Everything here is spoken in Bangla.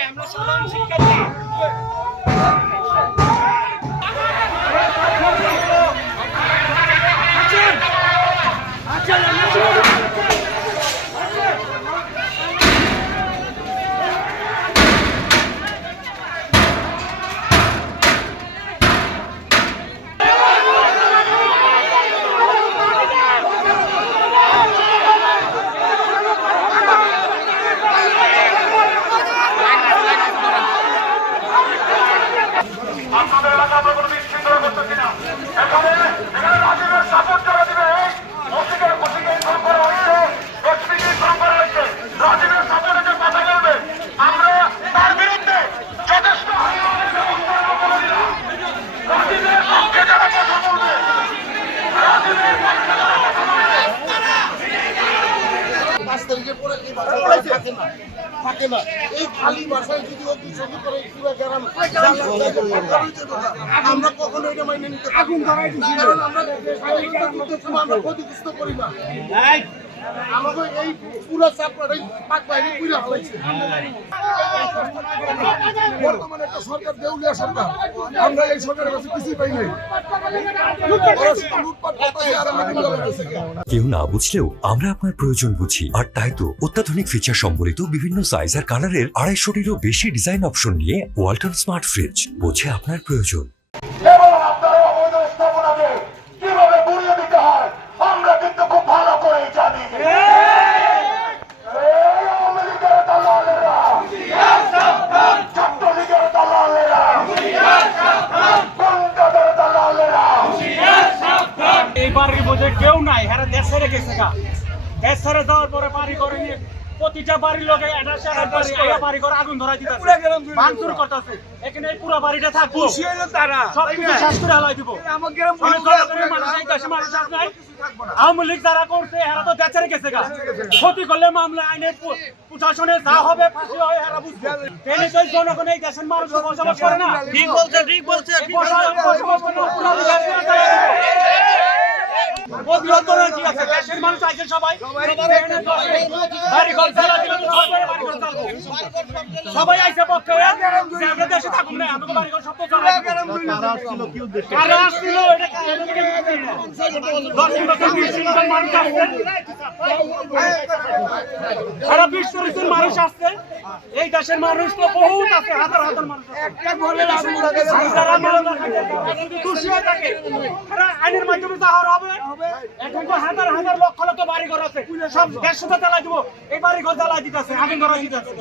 એમનો સ્વભાવ શીખે છે এই খালি বাসায় যদি অগ্নিসংযোগ করে পুরো আমরা কখনো এটা মাইনে নিতে কারণ আমরা ক্ষতিগ্রস্ত করি না। এই পুরো পাক বর্তমানে একটা সরকার, দেউলিয়া সরকার। আমরা এই সরকারের কাছে কিছুই পাই নাই। কেউ না বুঝলেও আমরা আপনার প্রয়োজন বুঝি। আর তাই তো অত্যাধুনিক ফিচার সম্বলিত বিভিন্ন সাইজ আর কালারের আড়াইশোটিরও বেশি ডিজাইন অপশন নিয়ে ওয়ালটন স্মার্ট ফ্রিজ বোঝে আপনার প্রয়োজন। এই বাড়ির বোঝে কেউ নাই হ্যাঁ দেশ ছেড়ে গেছে গা। দেশ ছেড়ে যাওয়ার পরে বাড়ি করে নিয়ে প্রতিটা বাড়ির লোকে এটা বাড়ি আয়া করে আগুন ধরাই দিতেছে। ভাঙচুর করতেছে। এখানে এই পুরো বাড়িটা থাকব। তারা। সব কিছু শেষ করে হালাই দিব। আমার গ্রাম আমি জনগণের মানুষ এই দেশে মানুষ আছে নাই। আওয়ামী লীগ যারা করছে এরা তো দেশের গেছে গা। ক্ষতি করলে মামলা আইনের প্রশাসনে যা হবে ফাঁসি হয় এরা বুঝবে। এনে তো জনগণ এই দেশের মানুষ বসবাস করে না। ঠিক বলছে ঠিক বলছে বসবাস করে না, পুরো দেশ নিয়ে চলে যাবে। প্রতিরোধ সবাই। আইসে পক্ষে দেশে থাকুন না ঘর সব তো জ্বালাই দিব। কারা আসছিল কারা বছর বিশ মানুষ আসছে। সারা মানুষ এই দেশের মানুষ তো বহুত আছে হাজার হাজার মানুষ একটা ঘরে হয়ে থাকে। আইনের মাধ্যমে যা হওয়ার হবে। এখন তো হাজার হাজার লক্ষ লক্ষ বাড়ি ঘর আছে। সব শুধু জ্বালা দিব। এই বাড়ি ঘর জ্বালা দিতেছে আগুন ধরা দিতেছে।